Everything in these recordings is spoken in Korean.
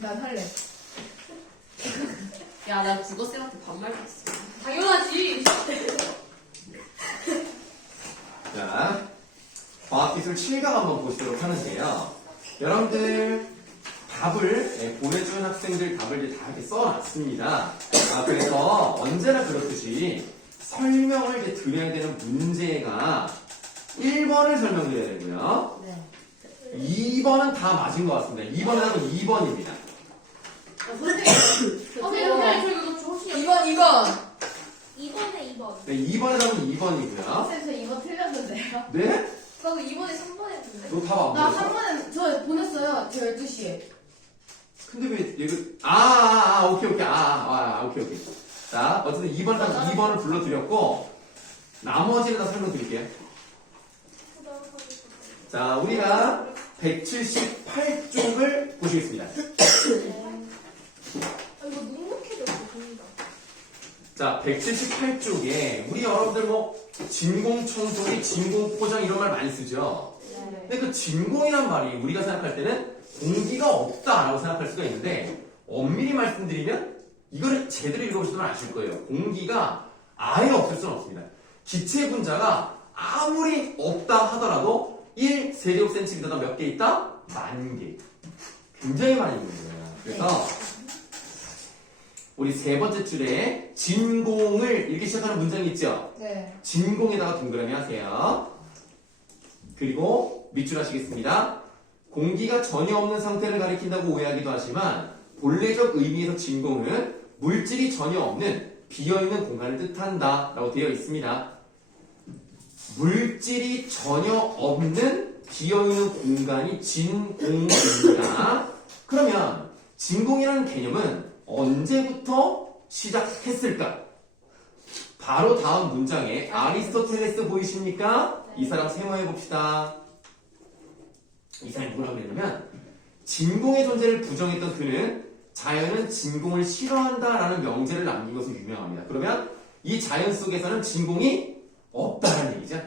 난 할래. 야, 나 국어쌤한테 반말 했어. 당연하지. 자, 과학기술 7강 한번 보시도록 하는데요. 여러분들 답을 보내준 학생들 답을 이제 다 이렇게 써놨습니다. 그래서 언제나 그렇듯이 설명을 이제 드려야 되는 문제가 1번을 설명드려야 되고요. 네. 2번은 다 맞은 것 같습니다. 2번은 답은 2번입니다. 선생님, 저 이거 좋으시냐? 2번. 2번에 2번. 네, 2번은 답은 2번이고요. 선생님, 저 이거 틀렸는데요. 네? 나도 2번에 3번 했는데. 너 답 안 나 보냈어? 3번에 저 보냈어요. 저 12시에. 근데 왜 얘가 오케이 오케이. 자, 어쨌든 2번 답 2번을 불러드렸고 나머지는 다 설명드릴게요. 자, 우리가 178쪽을 보시겠습니다. 이거 눅눅해졌어, 보인다. 자, 178쪽에 우리 여러분들 뭐 진공청소기, 진공포장 이런 말 많이 쓰죠. 근데 그 진공이란 말이 우리가 생각할 때는 공기가 없다라고 생각할 수가 있는데 엄밀히 말씀드리면 이거를 제대로 읽어보시면 아실 거예요. 공기가 아예 없을 수는 없습니다. 기체 분자가 아무리 없다 하더라도 1 세제곱센티미터가 몇 개 있다? 10,000개. 굉장히 많이 있는 거예요. 그래서 우리 세 번째 줄에 진공을 읽기 시작하는 문장이 있죠? 네. 진공에다가 동그라미 하세요. 그리고 밑줄 하시겠습니다. 공기가 전혀 없는 상태를 가리킨다고 오해하기도 하지만 본래적 의미에서 진공은 물질이 전혀 없는 비어있는 공간을 뜻한다 라고 되어 있습니다. 물질이 전혀 없는 비어있는 공간이 진공입니다. 그러면 진공이라는 개념은 언제부터 시작했을까? 바로 다음 문장에 아리스토텔레스 보이십니까? 이 사람 세모해 봅시다. 이 사람이 뭐라고 그랬냐면 진공의 존재를 부정했던 그는 자연은 진공을 싫어한다라는 명제를 남긴 것으로 유명합니다. 그러면 이 자연 속에서는 진공이 없다는 얘기죠.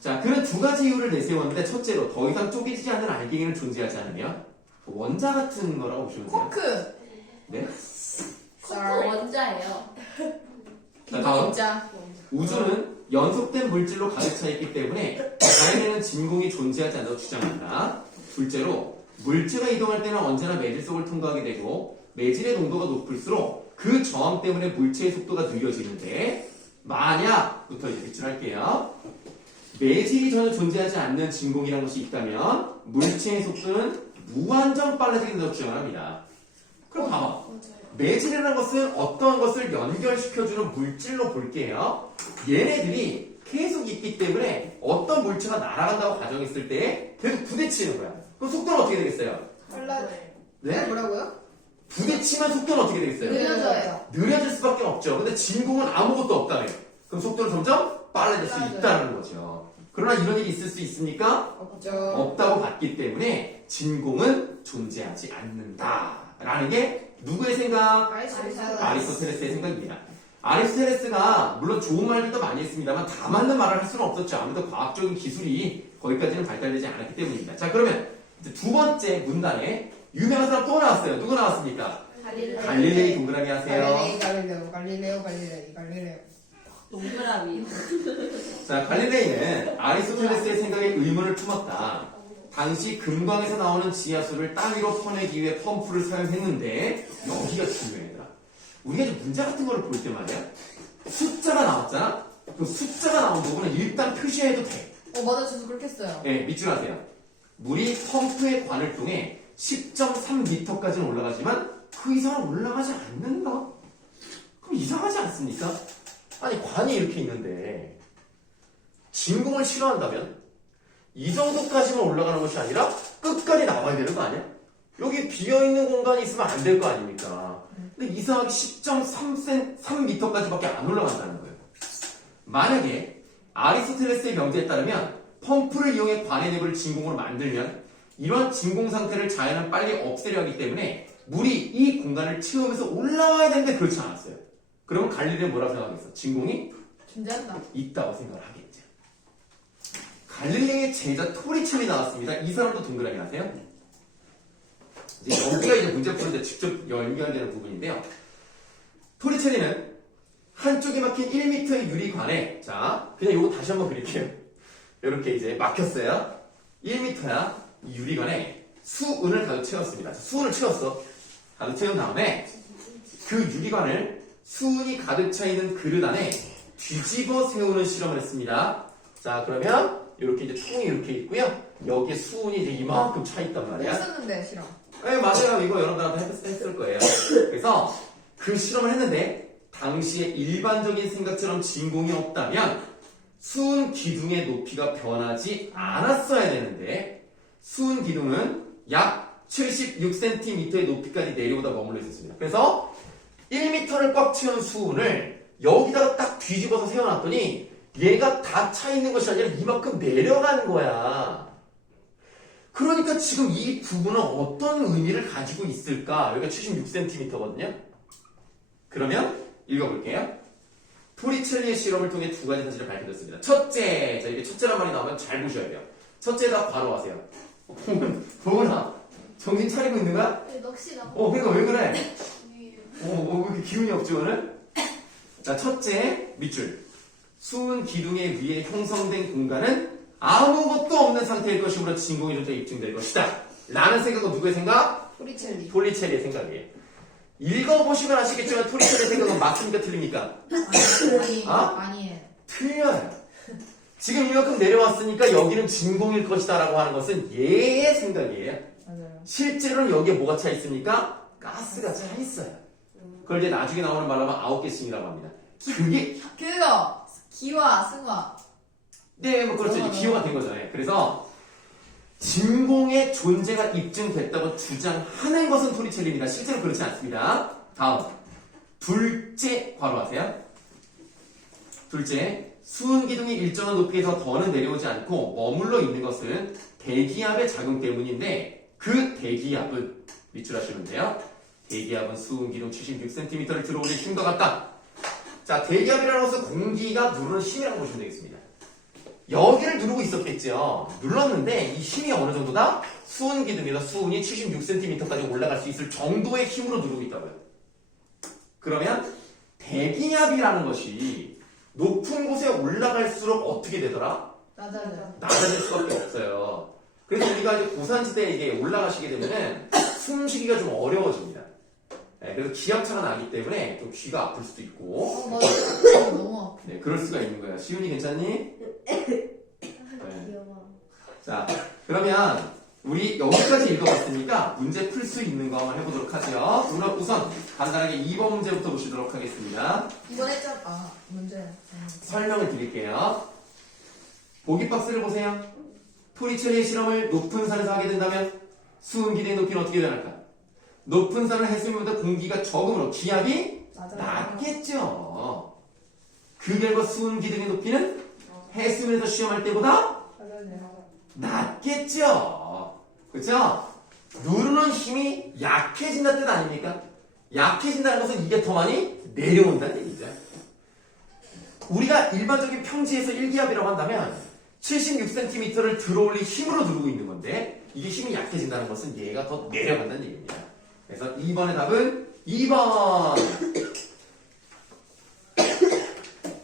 자, 그는 두 가지 이유를 내세웠는데 첫째로 더 이상 쪼개지지 않는 알갱이는 존재하지 않으며 원자 같은 거라고 보시면 돼요. 코크. 네? 코크 원자예요. 자, 다음. 진짜. 우주는 연속된 물질로 가득 차 있기 때문에 자연에는 진공이 존재하지 않다고 주장한다. 둘째로 물체가 이동할 때는 언제나 매질 속을 통과하게 되고 매질의 농도가 높을수록 그 저항 때문에 물체의 속도가 느려지는데 만약부터 이제 밑줄할게요. 매질이 전혀 존재하지 않는 진공이라는 것이 있다면 물체의 속도는 무한정 빨라지게 된다고 주장합니다. 그럼 봐봐. 매질이라는 것은 어떤 것을 연결시켜주는 물질로 볼게요. 얘네들이 계속 있기 때문에 어떤 물체가 날아간다고 가정했을 때 계속 부딪히는 거야. 그럼 속도는 어떻게 되겠어요? 빨라. 네? 뭐라고요? 부딪히면 속도는 어떻게 되겠어요? 느려져요. 느려질 수밖에 없죠. 근데 진공은 아무것도 없다며. 그럼 속도는 점점 빨라질 수 있다는 거죠. 그러나 이런 일이 있을 수 있습니까? 없죠. 없다고 봤기 때문에 진공은 존재하지 않는다라는 게 누구의 생각? 아리스토텔레스의 생각입니다. 아리스토텔레스가 물론 좋은 말들도 많이 했습니다만 다 맞는 말을 할 수는 없었죠. 아무래도 과학적인 기술이 거기까지는 발달되지 않았기 때문입니다. 자, 그러면 이제 두 번째 문단에 유명한 사람 또 나왔어요. 누구 나왔습니까? 갈릴레이 동그라미 하세요. 갈릴레오. 동그라미. 자, 갈릴레이는 아리스토텔레스의 생각에 의문을 품었다. 당시 금광에서 나오는 지하수를 땅 위로 퍼내기 위해 펌프를 사용했는데 여기가 중요해요. 우리가 좀 문제 같은 거를 볼 때 말이야. 숫자가 나왔잖아? 그 숫자가 나온 부분은 일단 표시해도 돼. 맞아. 저도 그렇게 했어요. 네, 밑줄 하세요. 물이 펌프의 관을 통해 10.3m까지는 올라가지만 그 이상은 올라가지 않는다? 그럼 이상하지 않습니까? 아니, 관이 이렇게 있는데 진공을 싫어한다면 이 정도까지만 올라가는 것이 아니라 끝까지 나와야 되는 거 아니야? 여기 비어있는 공간이 있으면 안 될 거 아닙니까? 근데 이상하게 10.3m까지밖에 안 올라간다는 거예요. 만약에 아리스토텔레스의 명제에 따르면 펌프를 이용해 관의 내부를 진공으로 만들면 이러한 진공 상태를 자연은 빨리 없애려 하기 때문에 물이 이 공간을 채우면서 올라와야 되는데 그렇지 않았어요. 그러면 갈릴레이는 뭐라고 생각하겠어? 진공이 존재한다. 있다고 생각을 하겠죠. 갈릴레이의 제자 토리첼이 나왔습니다. 이 사람도 동그라미 하세요. 이제 여기가 이제 문제 푸는데 직접 연결되는 부분인데요. 토리첼리는 한쪽에 막힌 1m의 유리관에, 자, 그냥 이거 다시 한번 그릴게요. 이렇게 이제 막혔어요. 1m야. 이 유리관에 수은을 가득 채웠습니다. 자, 수은을 채웠어. 가득 채운 다음에 그 유리관을 수은이 가득 차 있는 그릇 안에 뒤집어 세우는 실험을 했습니다. 자, 그러면 이렇게 이제 통이 이렇게 있고요. 여기에 수은이 이제 이만큼 차 있단 말이야. 했었는데 싫어. 네, 맞아요. 이거 여러분들한테 했을 거예요. 그래서 그 실험을 했는데 당시에 일반적인 생각처럼 진공이 없다면 수은 기둥의 높이가 변하지 않았어야 되는데 수은 기둥은 약 76cm의 높이까지 내려오다 머물러 있었습니다. 그래서 1m를 꽉 채운 수은을 여기다가 딱 뒤집어서 세워놨더니 얘가 다 차 있는 것이 아니라 이만큼 내려가는 거야. 그러니까 지금 이 부분은 어떤 의미를 가지고 있을까? 여기가 76cm거든요. 그러면 읽어볼게요. 토리첼리의 실험을 통해 두 가지 사실을 밝혀졌습니다. 첫째, 자 이게 첫째란 말이 나오면 잘 보셔야 돼요. 첫째다 바로 하세요. 보은아, 정신 차리고 있는 거야? 네, 넋이 그러니까 왜 그래? 위 왜 이렇게 기운이 없지 오늘? 자, 첫째 밑줄. 수은 기둥의 위에 형성된 공간은 아무것도 없는 상태일 것이므로 진공의 존재가 입증될 것이다. 라는 생각은 누구의 생각? 토리첼리. 토리첼리의 생각이에요. 읽어보시면 아시겠지만 토리첼리의 생각은 맞습니까? 틀립니까? 아니에요. 틀려요. 지금 이만큼 내려왔으니까 여기는 진공일 것이다 라고 하는 것은 얘의 생각이에요. 맞아요. 실제로는 여기에 뭐가 차 있습니까? 가스가 차 있어요. 그걸 이제 나중에 나오는 말로 하면 9개씩이라고 합니다. 그게 그거 기와 승화. 네, 뭐 그렇죠. 이제 기호가 된 거잖아요. 그래서 진공의 존재가 입증됐다고 주장하는 것은 토리첼리입니다. 실제로 그렇지 않습니다. 다음 둘째 괄호하세요. 둘째, 수은 기둥이 일정한 높이에서 더는 내려오지 않고 머물러 있는 것은 대기압의 작용 때문인데 그 대기압은 밑줄 하시면 돼요. 대기압은 수은 기둥 76cm를 들어올릴 힘과 같다. 자, 대기압이라는 것은 공기가 누르는 힘이라고 보시면 되겠습니다. 여기를 누르고 있었겠죠. 눌렀는데 이 힘이 어느 정도다? 수은 기둥에서 수은이 76cm까지 올라갈 수 있을 정도의 힘으로 누르고 있다고요. 그러면 대기압이라는 것이 높은 곳에 올라갈수록 어떻게 되더라? 낮아져. 낮아질 수밖에 없어요. 그래서 우리가 이제 고산지대에 이게 올라가시게 되면은 숨쉬기가 좀 어려워집니다. 네, 그래서 기압차가 나기 때문에 좀 귀가 아플 수도 있고. 맞아. 너무 아파. 네, 그럴 수가 있는 거예요. 시윤이 괜찮니? 네. 귀여워. 자, 그러면 우리 여기까지 읽어봤으니까 문제 풀 수 있는 거 한번 해보도록 하죠. 그럼 우선 간단하게 2번 문제부터 보시도록 하겠습니다. 이번에 문제. 설명을 드릴게요. 보기 박스를 보세요. 토리첼리의 실험을 높은 산에서 하게 된다면 수은 기둥의 높이는 어떻게 변할까? 높은 산을 해수면보다 공기가 적으므로 기압이 낮겠죠. 그 결과 수은 기둥의 높이는 해수면에서 시험할 때보다 낮겠죠. 그렇죠? 누르는 힘이 약해진다는 뜻 아닙니까? 약해진다는 것은 이게 더 많이 내려온다는 얘기죠. 우리가 일반적인 평지에서 1기압이라고 한다면 76cm를 들어올릴 힘으로 누르고 있는 건데 이게 힘이 약해진다는 것은 얘가 더 내려간다는 얘기입니다. 그래서 2번의 답은 2번.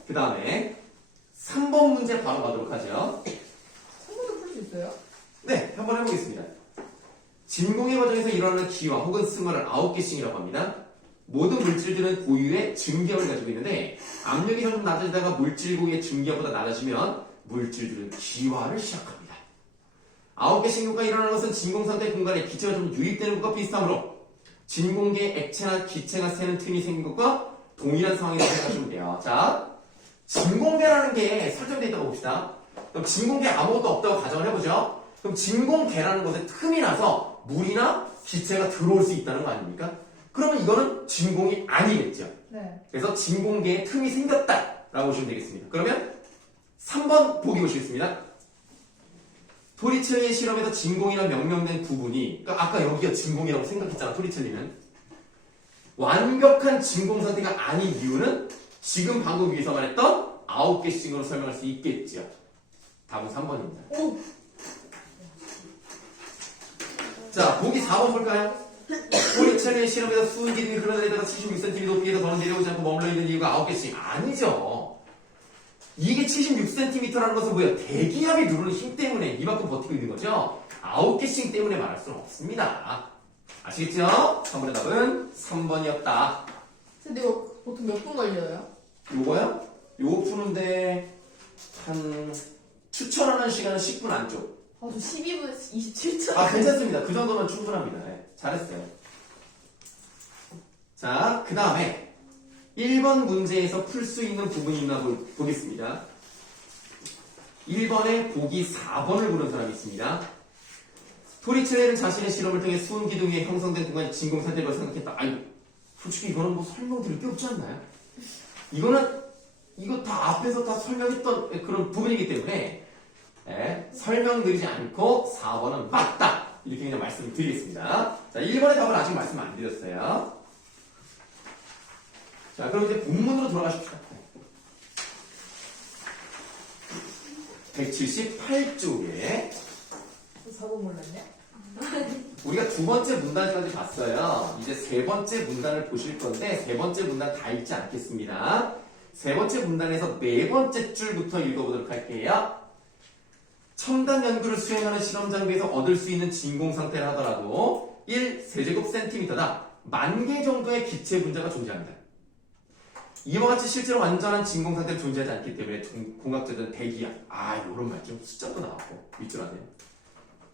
그 다음에 3번 문제 바로 가도록 하죠. 3번도 풀 수 있어요? 네, 한번 해보겠습니다. 진공의 과정에서 일어나는 기와 혹은 승화를 9개씩이라고 합니다. 모든 물질들은 고유의 증기압을 가지고 있는데 압력이 점점 낮아지다가 물질 고유의 증기압보다 낮아지면 물질들은 기화를 시작합니다. 9개씩 효과가 일어나는 것은 진공 상태 공간에 기체가 좀 유입되는 것과 비슷하므로 진공계에 액체나 기체가 새는 틈이 생긴 것과 동일한 상황이라고 생각하시면 돼요. 자, 진공계라는 게 설정되어 있다고 봅시다. 그럼 진공계 아무것도 없다고 가정을 해보죠. 그럼 진공계라는 것에 틈이 나서 물이나 기체가 들어올 수 있다는 거 아닙니까? 그러면 이거는 진공이 아니겠죠. 네. 그래서 진공계에 틈이 생겼다라고 보시면 되겠습니다. 그러면 3번 보기 보시겠습니다. 토리첼리의 실험에서 진공이라 명명된 부분이, 그러니까 아까 여기가 진공이라고 생각했잖아, 토리첼리는. 완벽한 진공 상태가 아닌 이유는 지금 방금 위에서 말했던 9개씩으로 설명할 수 있겠죠. 답은 3번입니다. 자, 보기 4번 볼까요? 토리첼리의 실험에서 수은 기둥이 흘러내리다가 76cm 높이에서 더는 내려오지 않고 머물러 있는 이유가 9개씩 아니죠. 이게 76cm라는 것은 뭐예요? 대기압이 누르는 힘 때문에 이만큼 버티고 있는 거죠. 9개씩 때문에 말할 수는 없습니다. 아시겠죠? 3번의 답은 3번이었다. 근데 이거 보통 몇 분 걸려요? 요거요? 요거 푸는데 한 추천하는 시간은 10분 안쪽. 아, 저 12분 27초. 아, 괜찮습니다. 그 정도면 충분합니다. 네, 잘했어요. 자, 그 다음에 1번 문제에서 풀 수 있는 부분이 있나 보겠습니다. 1번에 보기 4번을 보는 사람이 있습니다. 토리첼리는 자신의 실험을 통해 수은 기둥 위에 형성된 공간이 진공 상태라고 생각했다. 아니, 솔직히 이거는 뭐 설명드릴 게 없지 않나요? 이거 다 앞에서 다 설명했던 그런 부분이기 때문에 설명드리지 않고 4번은 맞다. 이렇게 그냥 말씀을 드리겠습니다. 자, 1번의 답은 아직 말씀 안 드렸어요. 자, 그럼 이제 본문으로 돌아가십시다. 178쪽에 4번 몰랐네? 우리가 두 번째 문단까지 봤어요. 이제 세 번째 문단을 보실 건데 세 번째 문단 다 읽지 않겠습니다. 세 번째 문단에서 네 번째 줄부터 읽어보도록 할게요. 첨단 연구를 수행하는 실험 장비에서 얻을 수 있는 진공 상태를 하더라도 1세제곱센티미터당 10,000개 정도의 기체 분자가 존재합니다. 이와 같이 실제로 완전한 진공 상태는 존재하지 않기 때문에 공학자들은 대기압, 요런 말 좀 숫자도 나왔고 밑줄하네요.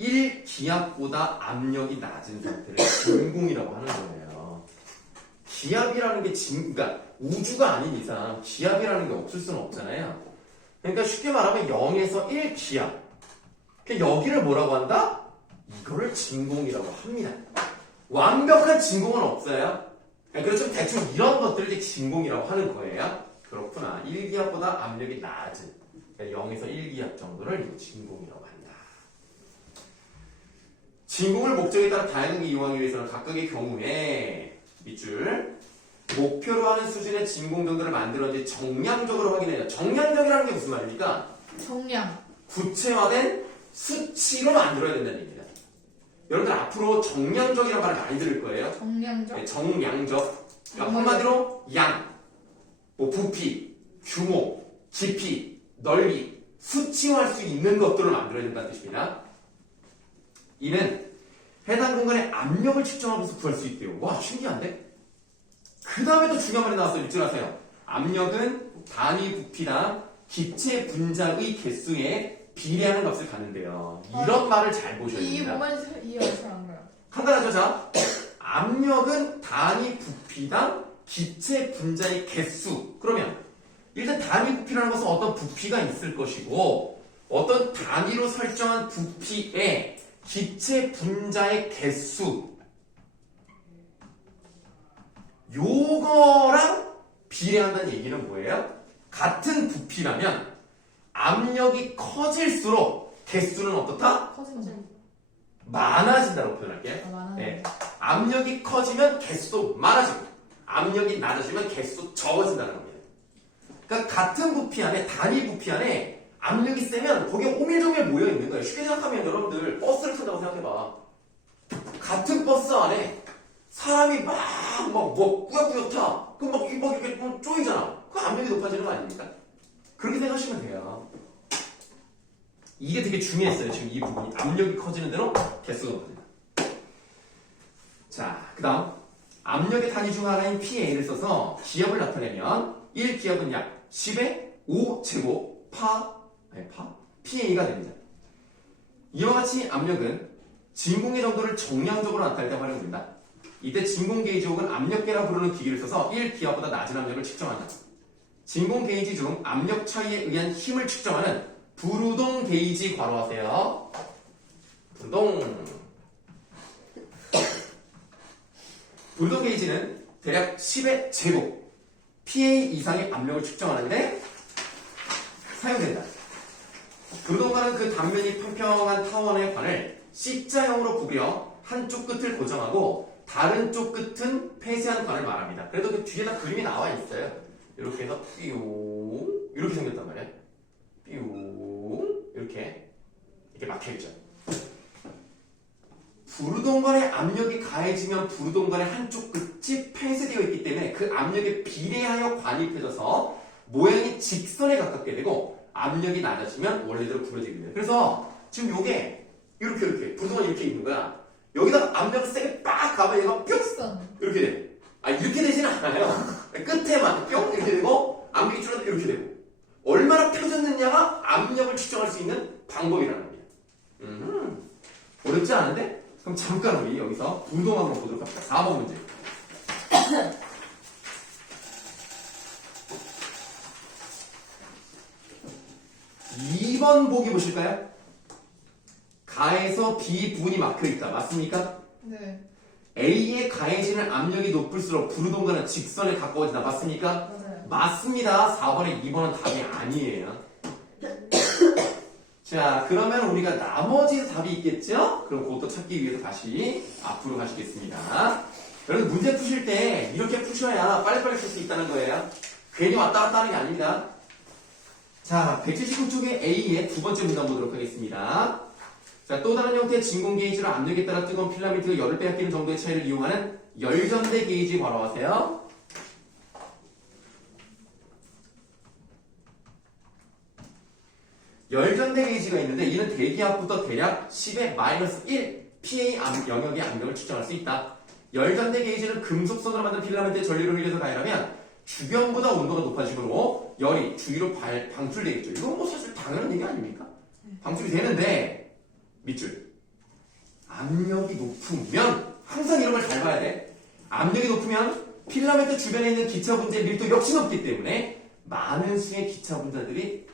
1기압보다 압력이 낮은 상태를 진공이라고 하는 거예요. 기압이라는 게 그러니까 우주가 아닌 이상 기압이라는 게 없을 수는 없잖아요. 그러니까 쉽게 말하면 0에서 1기압. 여기를 뭐라고 한다? 이거를 진공이라고 합니다. 완벽한 진공은 없어요. 그래서 좀 대충 이런 것들을 진공이라고 하는 거예요. 그렇구나. 1기압보다 압력이 낮은 0에서 1기압 정도를 진공이라고 한다. 진공을 목적에 따라 다양하게 이용하기 위해서는 각각의 경우에 밑줄 목표로 하는 수준의 진공 정도를 만들었는지 정량적으로 확인해요. 정량적이라는 게 무슨 말입니까? 정량. 구체화된 수치로 만들어야 된다는 얘기입니다. 여러분들 앞으로 정량적이라는 말을 많이 들을 거예요. 정량적? 네, 정량적. 그러니까 한마디로 양, 부피, 규모, 깊이, 넓이, 수치화할 수 있는 것들을 만들어야 된다는 뜻입니다. 이는 해당 공간의 압력을 측정하면서 구할 수 있대요. 와, 신기한데? 그 다음에 또 중요한 말이 나왔어요. 입줄하세요. 압력은 단위 부피당 기체 분자의 개수에 비례하는 값을 갖는데요. 이런 말을 잘 보셔야 이 됩니다. 뭐만 이해가 잘 안 가요. 간단하죠, 자? 압력은 단위 부피당 기체 분자의 개수. 그러면 일단 단위 부피라는 것은 어떤 부피가 있을 것이고 어떤 단위로 설정한 부피에 기체 분자의 개수 요거랑 비례한다는 얘기는 뭐예요? 같은 부피라면 압력이 커질수록 개수는 어떻다? 커진다. 많아진다고 표현할게요. 많아. 네. 압력이 커지면 개수도 많아지고 압력이 낮아지면 개수도 적어진다는 겁니다. 그러니까 같은 부피 안에 단위 부피 안에 압력이 세면 거기에 오밀조밀 모여 있는 거예요. 쉽게 생각하면 여러분들 버스를 탄다고 생각해봐. 같은 버스 안에 사람이 막 꾸역꾸역 타. 그럼 막 이렇게 쪼이잖아. 그 압력이 높아지는 거 아닙니까? 그렇게 생각하시면 돼요. 이게 되게 중요했어요. 지금 이 부분이. 압력이 커지는 대로 개수가 높아진다. 자, 그 다음 압력의 단위 중 하나인 PA를 써서 기압을 나타내면 1기압은 약 10의 5제곱 PA가 됩니다. 이와 같이 압력은 진공의 정도를 정량적으로 나타낼 때 활용된다. 이때 진공 게이지 혹은 압력계라 부르는 기기를 써서 1기압보다 낮은 압력을 측정한다. 진공 게이지 중 압력 차이에 의한 힘을 측정하는 부르동 게이지 괄호하세요. 부르동 게이지는 대략 10의 제곱 PA 이상의 압력을 측정하는데 사용된다. 부르동관은 그 단면이 평평한 타원의 관을 C자형으로 구겨 한쪽 끝을 고정하고 다른 쪽 끝은 폐쇄한 관을 말합니다. 그래도 그 뒤에다 그림이 나와 있어요. 이렇게 해서 삐용 이렇게 생겼단 말이에요. 삐용 이렇게 막혀있죠. 부르동관의 압력이 가해지면 부르동관의 한쪽 끝이 폐쇄되어 있기 때문에 그 압력에 비례하여 관이 펴져서 모양이 직선에 가깝게 되고 압력이 낮아지면 원래대로 부러지게 돼요. 그래서 지금 요게 이렇게 부르동관이 이렇게 있는 거야. 여기다가 압력을 세게 빡 가면 얘가 뿅 선. 이렇게 돼. 이렇게 되지는 않아요. 끝에만 뿅 이렇게 되고 압력이 줄어도 이렇게 되고 얼마나 펴졌느냐가 압력을 측정할 수 있는 방법이라는 겁니다. 어렵지 않은데? 그럼 잠깐 우리 여기서 부르동관으로 보도록 합시다. 4번 문제. 2번 보기 보실까요? 가에서 B 부분이 막혀있다. 맞습니까? 네. A에 가해지는 압력이 높을수록 부르동관은 직선에 가까워진다. 맞습니까? 맞아요. 맞습니다. 4번에 2번은 답이 아니에요. 자, 그러면 우리가 나머지 답이 있겠죠? 그럼 그것도 찾기 위해서 다시 앞으로 가시겠습니다. 여러분 문제 푸실 때 이렇게 푸셔야 빨리빨리 풀 수 있다는 거예요. 괜히 왔다 갔다 하는 게 아닙니다. 자, 179쪽의 A의 두 번째 문단 보도록 하겠습니다. 자, 또 다른 형태의 진공 게이지로 압력에 따라 뜨거운 필라멘트가 열을 빼앗기는 정도의 차이를 이용하는 열전대 게이지 바라보세요. 열전대 게이지가 있는데 이는 대기압부터 대략 10의 마이너스 1 PA 영역의 압력을 측정할 수 있다. 열전대 게이지는 금속선으로 만든 필라멘트의 전류를 흘려서 가열하면 주변보다 온도가 높아지므로 열이 주위로 방출되겠죠. 이건 뭐 사실 당연한 얘기 아닙니까? 방출이 되는데 밑줄 압력이 높으면 항상 이런 걸 잘 봐야 돼. 압력이 높으면 필라멘트 주변에 있는 기차 분자의 밀도 역시 높기 때문에 많은 수의 기차 분자들이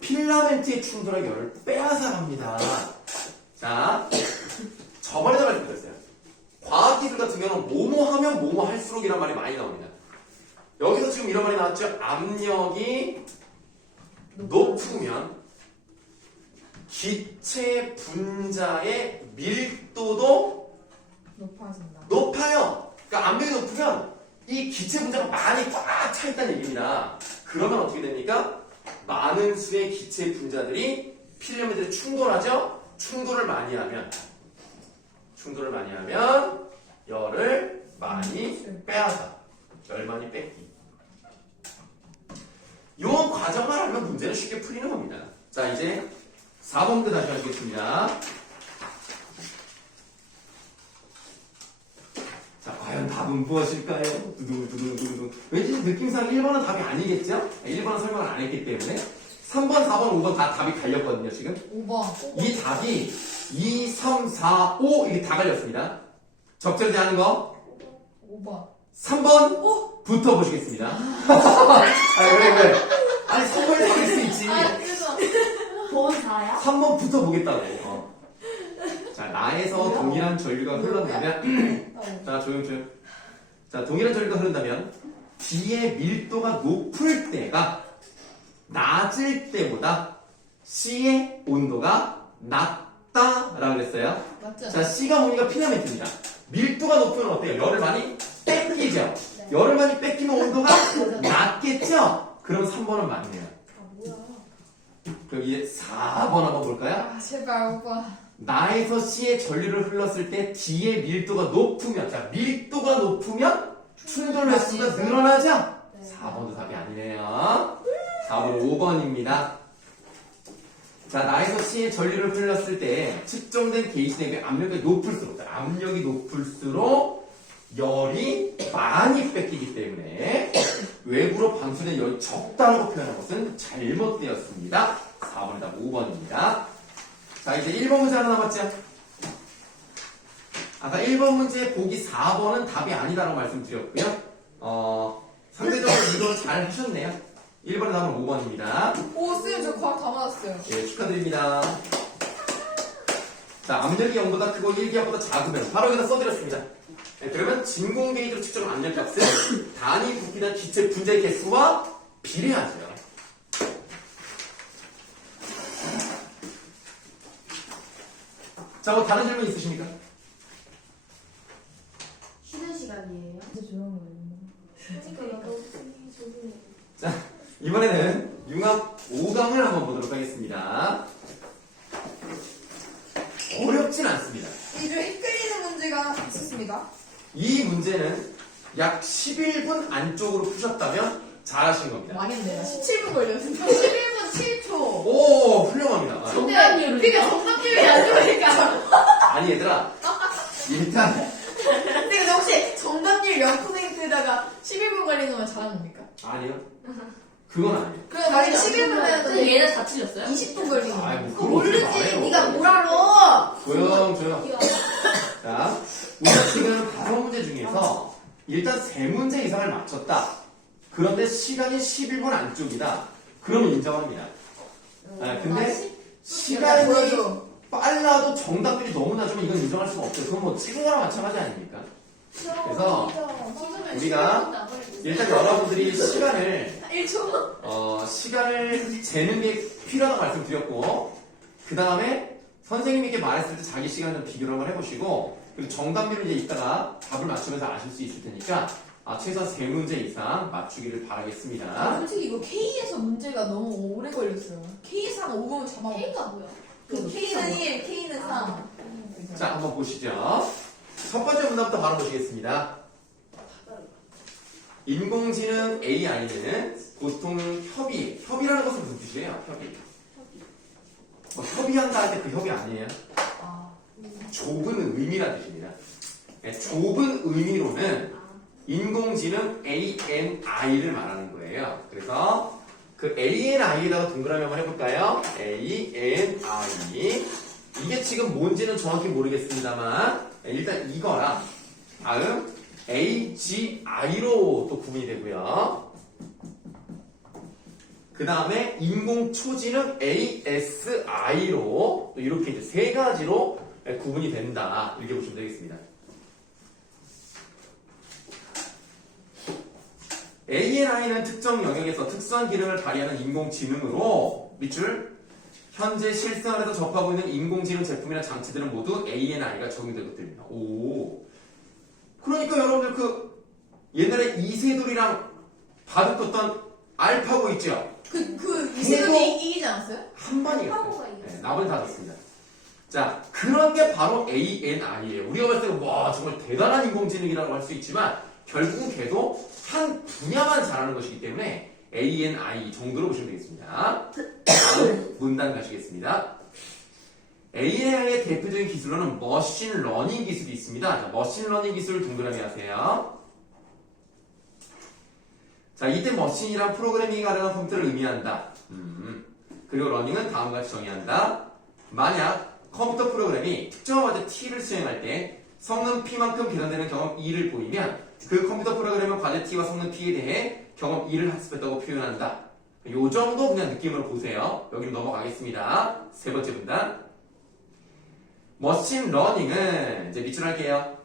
필라멘트에 충돌한 열을 빼앗아 갑니다. 자, 저번에도 말씀드렸어요. 과학기술 같은 경우는 뭐뭐 하면 뭐뭐 할수록 이란 말이 많이 나옵니다. 여기서 지금 이런 말이 나왔죠. 압력이 높으면 기체 분자의 밀도도 높아진다. 높아요. 그러니까 압력이 높으면 이 기체 분자가 많이 꽉 차 있다는 얘기입니다. 그러면 어떻게 됩니까? 많은 수의 기체 분자들이 필라멘트에 충돌하죠. 충돌을 많이 하면 열을 많이 빼앗아. 열 많이 뺏기. 이 과정만 알면 문제는 쉽게 풀리는 겁니다. 자, 이제 4번 문제 다시 가시겠습니다. 자, 과연 답은 무엇일까요? 두둥두둥두둥. 왠지 느낌상 1번은 답이 아니겠죠? 1번은 설명을 안 했기 때문에 3번, 4번, 5번 다 답이 갈렸거든요, 지금. 5번. 이 답이 2, 3, 4, 5 이게 다 갈렸습니다. 적절하지 않은 거 5번. 3번 부터 보시겠습니다. 왜? 아니 3번이 답일 수 있지. 그래서. 본 4야? 3번부터 보겠다고. 자, 나에서 동일한 전류가 흐른다면 자, 조용. 자, 동일한 전류가 흐른다면 D의 밀도가 높을 때가 낮을 때보다 C의 온도가 낮다라고 그랬어요. 맞죠? 자, C가 뭡니까? 필라멘트입니다. 밀도가 높으면 어때요? 열을 많이 뺏기죠? 열을 많이 뺏기면 온도가 낮겠죠? 그럼 3번은 맞네요. 뭐야. 그럼 이제 4번 한번 볼까요? 제발 오빠. 나에서 C의 전류를 흘렀을 때 D의 밀도가 높으면, 자, 밀도가 높으면 충돌 횟수가 늘어나죠? 4번도 답이 아니네요. 4번 5번입니다. 자, 나에서 C의 전류를 흘렀을 때 측정된 게이지 내부의 압력이 높을수록, 자, 압력이 높을수록 열이 많이 뺏기기 때문에 외부로 방출된 열이 적다라고 표현한 것은 잘못되었습니다. 4번이 답 5번입니다. 자, 이제 1번 문제 하나 남았죠? 아까 1번 문제 보기 4번은 답이 아니다라고 말씀드렸고요. 상대적으로 이걸 잘 하셨네요. 1번에 답은 5번입니다. 오, 쌤, 저 과학 다 맞았어요. 예, 축하드립니다. 자, 압력이 0보다 크고 1기압보다 작으면 바로 여기다 써드렸습니다. 네, 그러면 진공 게이지로 측정한 압력 값은 단위 부피나 기체 분자의 개수와 비례하죠. 자, 뭐 다른 질문 있으십니까? 쉬는 시간이에요. 진짜 조용한 거예요. 그러니까 나도 조용해. 자, 이번에는 융합 5강을 한번 보도록 하겠습니다. 어렵진 않습니다. 이제 헷갈려. 합니다. 이 문제는 약 11분 안쪽으로 푸셨다면 잘하신 겁니다. 망했네. 17분 걸렸어. 11분 7초. 오, 훌륭합니다. 정답률은 그러니까 정답률이 안 좋으니까. 아니 얘들아, 일단 근데 혹시 정답률 0%에다가 11분 걸리는 건 잘한 겁니까? 아니요. 그건 아니에요. 그럼 만약에 11분 근데 되는데 얘네 다 틀렸어요? 20분 걸리는 아이, 거야. 뭐 그거 그걸 어떻게 모르지. 말해요. 네가 뭘 알아. 조용. 자, 우리가 지금 5문제 중에서 일단 3문제 이상을 맞췄다. 그런데 시간이 11분 안쪽이다. 그러면 인정합니다. 아, 근데 시간이 보여줘. 빨라도 정답률이 너무 낮으면 이건 인정할 수가 없어요. 그건 뭐 찍은 거랑 마찬가지 아닙니까? 그래서 우리가 일단 여러분들이 시간을 1초. 시간을 재는 게 필요하다고 말씀드렸고, 그 다음에 선생님에게 말했을 때 자기 시간을 좀 비교를 한번 해보시고, 그리고 정답률을 이제 이따가 답을 맞추면서 아실 수 있을 테니까, 최소한 3문제 이상 맞추기를 바라겠습니다. 솔직히 이거 K에서 문제가 너무 오래 걸렸어요. K에서 한 5분을 잡아먹었어. K가 뭐야? 그 K는 1, K는 3. 자, 한번 보시죠. 첫 번째 문답부터 바로 보시겠습니다. 인공지능 AI는 보통 협의라는 것은 무슨 뜻이에요? 협의한다 할 때 그 협의 아니에요? 좁은 의미란 뜻입니다. 네, 좁은 의미로는 인공지능 ANI를 말하는 거예요. 그래서 그 ANI에다가 동그라미 한번 해볼까요? ANI. 이게 지금 뭔지는 정확히 모르겠습니다만, 일단 이거랑 다음 AGI로 또 구분이 되고요. 그 다음에 인공초지능 ASI로 또 이렇게 이제 3가지로 구분이 된다. 이렇게 보시면 되겠습니다. ANI는 특정 영역에서 특수한 기능을 발휘하는 인공지능으로 밑줄 현재 실생활에서 접하고 있는 인공지능 제품이나 장치들은 모두 ANI가 적용된 것들입니다. 오. 그러니까 여러분들 그 옛날에 이세돌이랑 바둑 뒀던 알파고 있죠? 그 이세돌이 이기지 않았어요? 한 번이 알파고가 갔어요. 이겼어요. 네, 나머지 다 졌습니다. 자, 그런 게 바로 ANI예요. 우리가 봤을 때 와 정말 대단한 인공지능이라고 할 수 있지만 결국은 걔도 한 분야만 잘하는 것이기 때문에 ANI 정도로 보시면 되겠습니다. 다음 문단 가시겠습니다. ANI의 대표적인 기술로는 머신 러닝 기술이 있습니다. 자, 머신 러닝 기술 동그라미 하세요. 자, 이때 머신이란 프로그래밍이 가능한 컴퓨터를 의미한다. 그리고 러닝은 다음과 같이 정의한다. 만약 컴퓨터 프로그램이 특정한 과제 T를 수행할 때 성능 P만큼 계산되는 경험 E를 보이면 그 컴퓨터 프로그램은 과제 T와 성능 P에 대해 경험 E를 학습했다고 표현한다. 요 정도 그냥 느낌으로 보세요. 여기로 넘어가겠습니다. 3번째 문단. 머신 러닝은 이제 밑줄 할게요.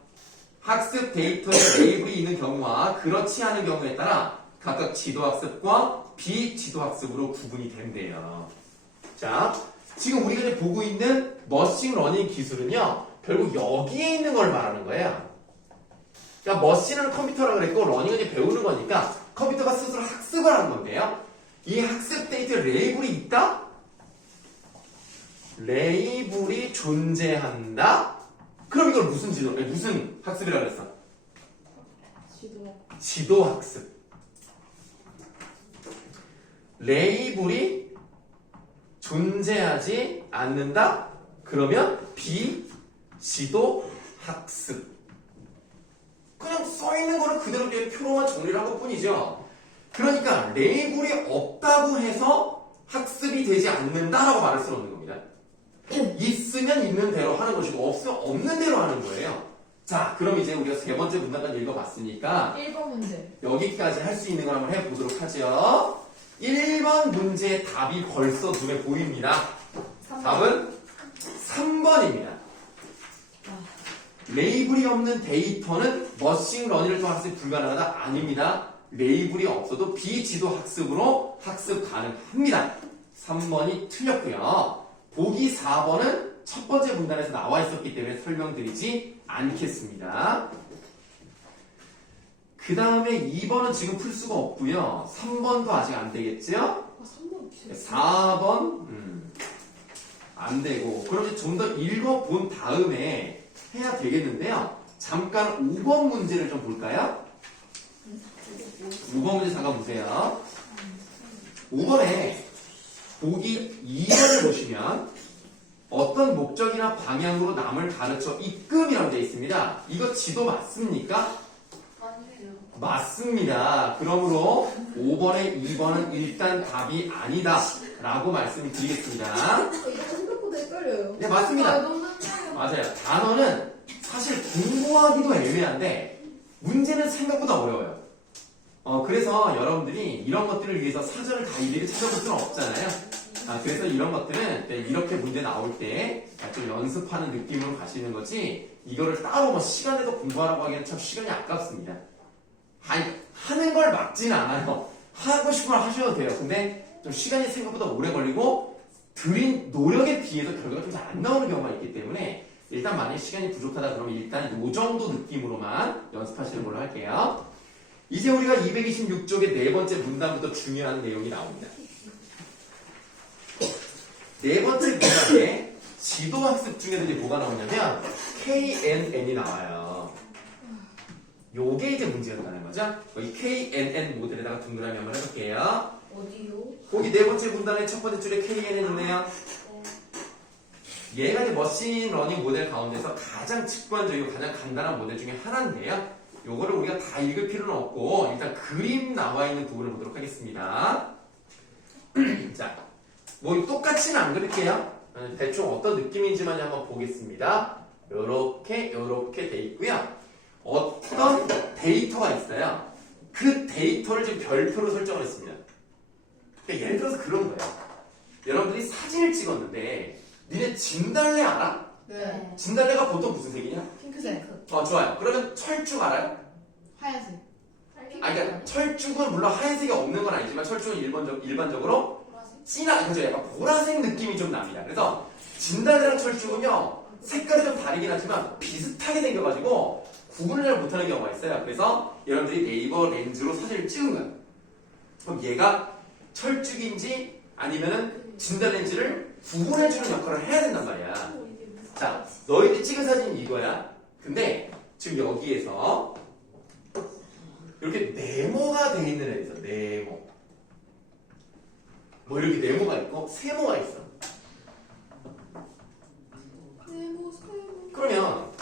학습 데이터에 레이블이 있는 경우와 그렇지 않은 경우에 따라 각각 지도학습과 비지도학습으로 구분이 된대요. 자, 지금 우리가 이제 보고 있는 머신 러닝 기술은요, 결국 여기에 있는 걸 말하는 거예요. 그러니까 머신은 컴퓨터라고 그랬고 러닝은 이제 배우는 거니까 컴퓨터가 스스로 학습을 하는 건데요. 이 학습 데이터에 레이블이 있다? 레이블이 존재한다? 그럼 이걸 무슨 학습이라고 그랬어? 지도학습. 레이블이 존재하지 않는다? 그러면 비지도학습. 그냥 써있는 거를 그대로 이제 표로만 정리를 한 것 뿐이죠. 그러니까 레이블이 없다고 해서 학습이 되지 않는다라고 말할 수는 없는 겁니다. 있으면 있는 대로 하는 것이고 없으면 없는 대로 하는 거예요. 자, 그럼 이제 우리가 3번째 문단까지 읽어봤으니까 1번 문제. 여기까지 할 수 있는 걸 한번 해보도록 하죠. 1번 문제의 답이 벌써 눈에 보입니다. 3번. 답은 3번입니다. 레이블이 없는 데이터는 머신 러닝을 통한 학습이 불가능하다? 아닙니다. 레이블이 없어도 비지도 학습으로 학습 가능합니다. 3번이 틀렸고요. 보기 4번은 첫 번째 문단에서 나와 있었기 때문에 설명드리지 않겠습니다. 그 다음에 2번은 지금 풀 수가 없고요. 3번도 아직 안 되겠죠? 4번 안 되고, 그럼 이제 좀 더 읽어본 다음에 해야 되겠는데요. 잠깐 5번 문제를 좀 볼까요? 5번 문제 잠깐 보세요. 5번에 보기 2번을 보시면 어떤 목적이나 방향으로 남을 가르쳐 이끔이라고 되어 있습니다. 이거 지도 맞습니까? 아니에요. 맞습니다. 그러므로 5번에 2번은 일단 답이 아니다 라고 말씀을 드리겠습니다. 이거 생각보다 헷갈려요. 네, 맞습니다. 너무 헷갈려. 맞아요. 단어는 사실 공부하기도 애매한데 문제는 생각보다 어려워요. 그래서 여러분들이 이런 것들을 위해서 사전을 다 일일이 찾아볼 수는 없잖아요. 그래서 이런 것들은 이렇게 문제 나올 때 좀 연습하는 느낌으로 가시는 거지 이거를 따로 뭐 시간 내서 공부하라고 하기에는 참 시간이 아깝습니다. 하는 걸 막지는 않아요. 하고 싶은 걸 하셔도 돼요. 근데 좀 시간이 생각보다 오래 걸리고 들인 노력에 비해서 결과가 좀 잘 안 나오는 경우가 있기 때문에 일단 만약 시간이 부족하다 그러면 일단 이 정도 느낌으로만 연습하시는 걸로 할게요. 이제 우리가 226쪽의 네 번째 문단부터 중요한 내용이 나옵니다. 네 번째 문단에 지도학습 중에서 이제 뭐가 나오냐면 KNN이 나와요. 요게 이제 문제였다는 거죠. 이 KNN 모델에다가 동그라미 한번 해볼게요. 어디요? 거기 네 번째 문단의 첫 번째 줄에 KNN 있네요. 얘가 이제 머신 러닝 모델 가운데서 가장 직관적이고 가장 간단한 모델 중에 하나인데요. 요거를 우리가 다 읽을 필요는 없고 일단 그림 나와 있는 부분을 보도록 하겠습니다. 자, 뭐 똑같이는 안 그릴게요. 대충 어떤 느낌인지만 한번 보겠습니다. 요렇게 돼 있고요. 어떤 데이터가 있어요. 그 데이터를 지금 별표로 설정을 했습니다. 그러니까 예를 들어서 그런 거예요. 여러분들이 사진을 찍었는데 니네 진달래 알아? 네. 진달래가 보통 무슨 색이냐? 핑크색. 좋아요. 그러면 철쭉 알아요? 하얀색. 그러니까 철쭉은 물론 하얀색이 없는 건 아니지만 철쭉은 일반적으로 그죠? 약간 보라색 느낌이 좀 납니다. 그래서 진달래랑 철쭉은요 색깔이 좀 다르긴 하지만 비슷하게 생겨가지고 구분을 잘 못하는 경우가 있어요. 그래서 여러분들이 네이버 렌즈로 사진을 찍은 거예요. 그럼 얘가 철쭉인지 아니면은 진달래인지를 구분해주는 역할을 해야 된단 말이야. 자, 너희들이 찍은 사진이 이거야. 근데 지금 여기에서 이렇게 네모가 돼 있는 애 있어. 네모. 뭐 이렇게 네모가 있고 세모가 있어. 그러면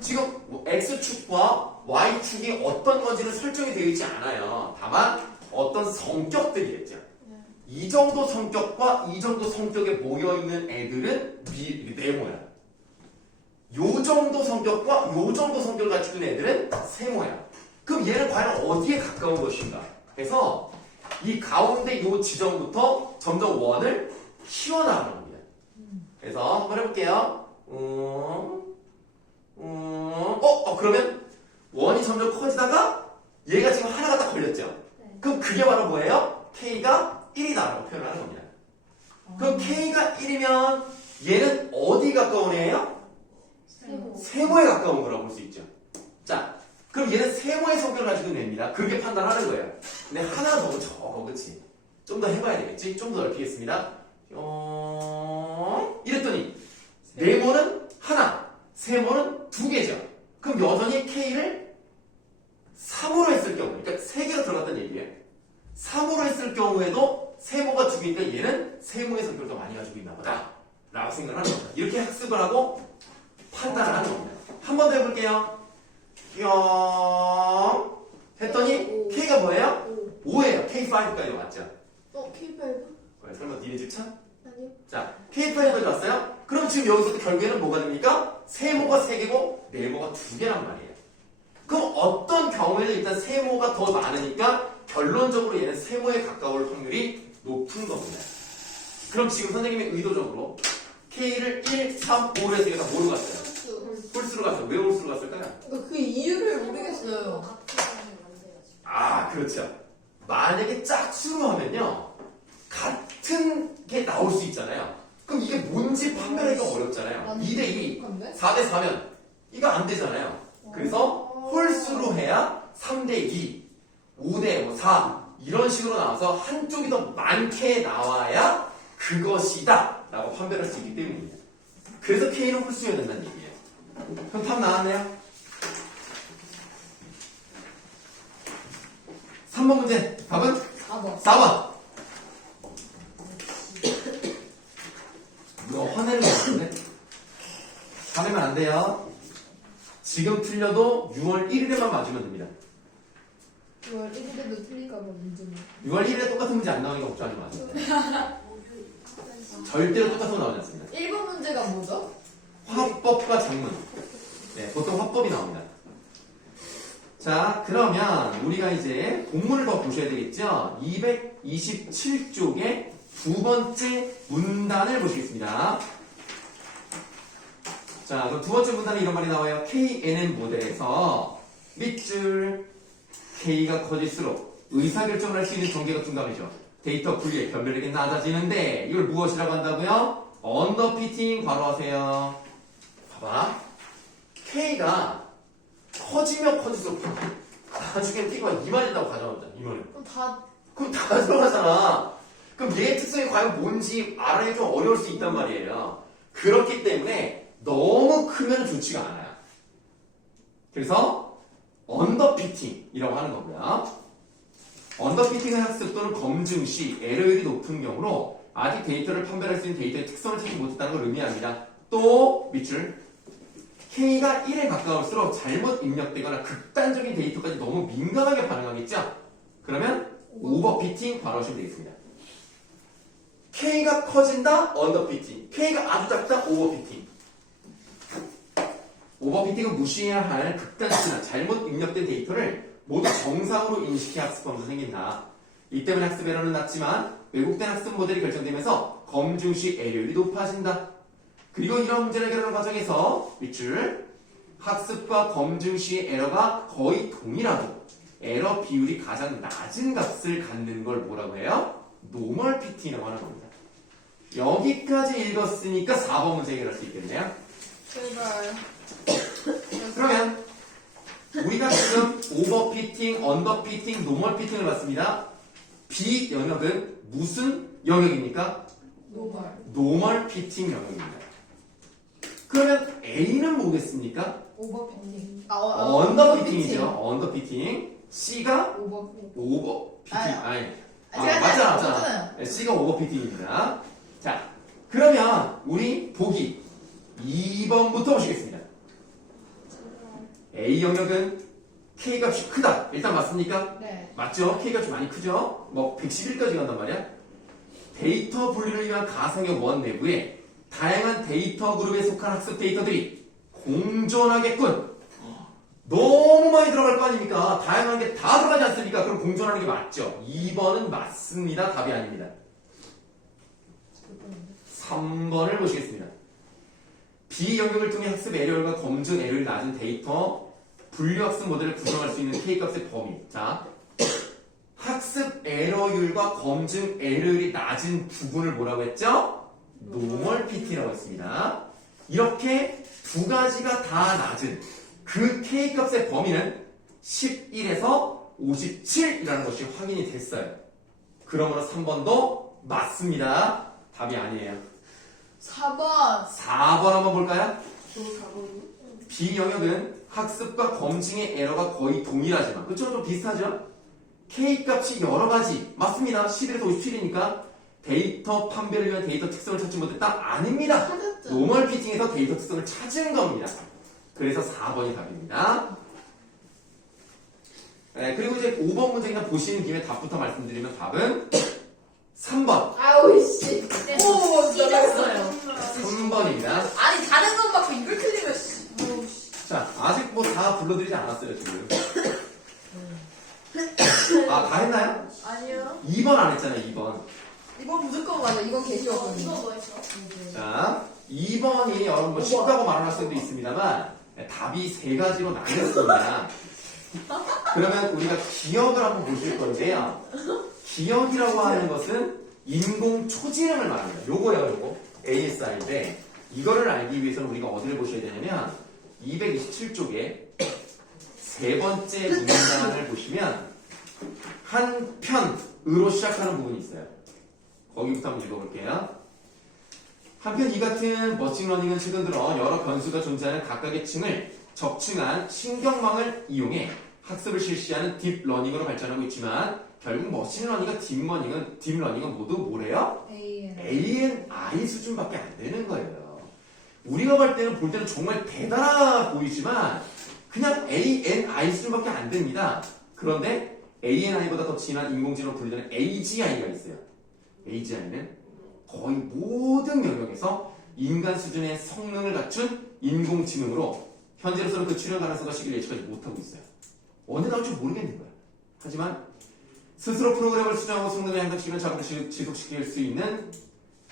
지금 뭐 X축과 Y축이 어떤 건지는 설정이 되어 있지 않아요. 다만 어떤 성격들이겠죠. 이 정도 성격과 이 정도 성격에 모여있는 애들은 네모야. 요 정도 성격과 요 정도 성격을 가지고 있는 애들은 세모야. 그럼 얘는 과연 어디에 가까운 것인가? 그래서 이 가운데 요 지점부터 점점 원을 키워나가는 겁니다. 그래서 한번 해볼게요. 그러면 원이 점점 커지다가 얘가 지금 하나가 딱 걸렸죠? 그럼 그게 바로 뭐예요? K가 1이다라고 표현을 하는 겁니다. 그럼 K가 1이면 얘는 어디 가까운 애예요? 세모에 가까운 거라고 볼 수 있죠. 자, 그럼 얘는 세모의 성격을 가지고 있는 애입니다. 그렇게 판단하는 거예요. 근데 하나 너무 적어, 그치? 좀 더 해봐야 되겠지? 좀 더 넓히겠습니다. 이랬더니 네모는 하나, 세모는 두 개죠. 그럼 여전히 K를 3으로 했을 경우, 그러니까 3개가 들어갔다는 얘기예요. 3으로 했을 경우에도 세모가 두 개니까 얘는 세모의 성격을 더 많이 가지고 있나 보다 라고 생각을 하는 겁니다. 이렇게 학습을 하고 판단을 하는 겁니다. 한 번 더 해볼게요. 뿅 했더니 K가 뭐예요? 5예요. K5까지 왔죠. K5? 그래, 설마 니네 집 차? 아니요. 자, K5까지 왔어요? 그럼 지금 여기서 결국에는 뭐가 됩니까? 세모가 3개고 네모가 2개란 말이에요. 그럼 어떤 경우에는 일단 세모가 더 많으니까 결론적으로 얘는 세모에 가까울 확률이 높은 겁니다. 그럼 지금 선생님이 의도적으로 K를 1, 3, 5로 해서 얘가 뭐로 갔어요? 홀수로 갔어요. 왜 홀수로 갔을까요? 그 이유를 모르겠어요. 그렇죠. 만약에 짝수로 하면요 같은 게 나올 수 있잖아요. 그럼 이게 뭔지 판별하기가 어렵잖아요. 2대2, 4대4면 이거 안 되잖아요. 그래서 홀수로 해야 3대2, 5대4 이런 식으로 나와서 한쪽이 더 많게 나와야 그것이다 라고 판별할 수 있기 때문입니다. 그래서 K는 홀수여야 된다는 얘기예요. 그럼 답 나왔네요? 3번 문제 답은 4번. 4번. 너 화내는 거 같은데? 화내면 안 돼요. 지금 틀려도 6월 1일에만 맞으면 됩니다. 6월 1일에도 틀릴까봐 문제네. 6월 1일에 똑같은 문제 안 나오니까 걱정하지 마세요. 절대로 똑같은 거 나오지 않습니다. 1번 문제가 뭐죠? 화법과 작문. 네, 보통 화법이 나옵니다. 자, 그러면 우리가 이제 본문을 더 보셔야 되겠죠? 227쪽의 두 번째 문단을 보시겠습니다. 자, 그럼 두 번째 문단에 이런 말이 나와요. KNN 모델에서 밑줄 K가 커질수록 의사결정을 할 수 있는 경계가 둔감해져 데이터 분리의 변별력이 낮아지는데 이걸 무엇이라고 한다고요? 언더피팅 바로 하세요. 봐봐. K가 커지면 커질수록 나중에 T가 이만해진다고 가정합니다. 이만해. 그럼 다 들어가잖아. 그럼 얘의 특성이 과연 뭔지 알아야 좀 어려울 수 있단 말이에요. 그렇기 때문에 너무 크면 좋지가 않아요. 그래서 언더피팅이라고 하는 거고요. 언더피팅의 학습 또는 검증 시 에러율이 높은 경우로 아직 데이터를 판별할 수 있는 데이터의 특성을 찾지 못했다는 걸 의미합니다. 또 밑줄 K가 1에 가까울수록 잘못 입력되거나 극단적인 데이터까지 너무 민감하게 반응하겠죠? 그러면 오버피팅 바로 하시면 되겠습니다. K가 커진다, 언더피팅. K가 아주 작다, 오버피팅. 오버피팅은 무시해야 할 극단적이나 잘못 입력된 데이터를 모두 정상으로 인식해 학습하면서 생긴다. 이 때문에 학습 에러는 낮지만 왜곡된 학습 모델이 결정되면서 검증 시 에러율이 높아진다. 그리고 이런 문제를 해결하는 과정에서 밑줄 학습과 검증 시 에러가 거의 동일하고 에러 비율이 가장 낮은 값을 갖는 걸 뭐라고 해요? 노멀 피팅이라고 하는 겁니다. 여기까지 읽었으니까 4번 문제 해결할 수 있겠네요. 제발. 그러면 우리가 지금 오버피팅, 언더피팅, 노멀 피팅을 봤습니다. B 영역은 무슨 영역입니까? 노멀. 노멀 피팅 영역입니다. 그러면 A는 뭐겠습니까? 오버피팅. 언더피팅이죠. 언더피팅. C가 오버피팅. 오버피팅. 아니, 맞잖아. 네, C가 오버피팅입니다. 자, 그러면 우리 보기 2번부터 보시겠습니다. A 영역은 K 값이 크다. 일단 맞습니까? 네. 맞죠? K 값이 많이 크죠? 뭐 111까지 간단 말이야. 데이터 분리를 위한 가상의 원 내부에 다양한 데이터 그룹에 속한 학습 데이터들이 공존하겠군. 너무 많이 들어갈 거 아닙니까? 다양한 게 다 들어가지 않습니까? 그럼 공존하는 게 맞죠? 2번은 맞습니다. 답이 아닙니다. 3번을 보시겠습니다. B 영역을 통해 학습 에러율과 검증 에러율이 낮은 데이터 분류학습 모델을 구성할 수 있는 K값의 범위. 자, 학습 에러율과 검증 에러율이 낮은 부분을 뭐라고 했죠? 노멀 PT라고 했습니다. 이렇게 두 가지가 다 낮은 그 K값의 범위는 11에서 57이라는 것이 확인이 됐어요. 그러므로 3번도 맞습니다. 답이 아니에요. 4번. 4번 한번 볼까요? 저 4번. B 영역은 학습과 검증의 에러가 거의 동일하지만 그쵸? 좀 비슷하죠? K값이 여러 가지 맞습니다. 11에서 57이니까 데이터 판별을 위한 데이터 특성을 찾지 못했다? 아닙니다. 찾았죠. 노멀 피팅에서 데이터 특성을 찾은 겁니다. 그래서 4번이 답입니다. 네, 그리고 이제 5번 문제 그냥 보시는 김에 답부터 말씀드리면 답은 3번. 아우 씨. 오, 찢었어요. 3번입니다. 아니 다른 건 맞고 이걸 틀리면 씨. 아우 씨. 자, 아직 뭐 다 불러드리지 않았어요, 지금. 아, 다 했나요? 아니요. 2번 안 했잖아요, 2번. 이건 무조건 맞아. 이건 개쉬웠거든요. 이거 뭐 했어? 자, 2번이 여러분 뭐 쉽다고 말할 수도 있습니다만 답이 세 가지로 나뉘었습니다. 그러면 우리가 기억을 한번 보실 건데요. 기억이라고 하는 것은 인공 초지능을 말합니다. 요거예요, 요거. ASI인데 이거를 알기 위해서는 우리가 어디를 보셔야 되냐면 227쪽에 세 번째 문단을 보시면 한 편으로 시작하는 부분이 있어요. 거기부터 한번 읽어볼게요. 한편 이 같은 머신러닝은 최근 들어 여러 변수가 존재하는 각각의 층을 적층한 신경망을 이용해 학습을 실시하는 딥러닝으로 발전하고 있지만 결국 머신러닝과 딥러닝은 모두 뭐래요? ANI 수준밖에 안 되는 거예요. 우리가 볼 때는 정말 대단하 보이지만 그냥 ANI 수준밖에 안 됩니다. 그런데 ANI보다 더 진한 인공지능으로 분류되는 AGI가 있어요. AGI는 거의 모든 영역에서 인간 수준의 성능을 갖춘 인공지능으로 현재로서는 그 출현 가능성과 시기를 예측하지 못하고 있어요. 언제 나올지 모르겠는 거야. 하지만 스스로 프로그램을 수정하고 성능의 향상시키는 작업을 지속시킬 수 있는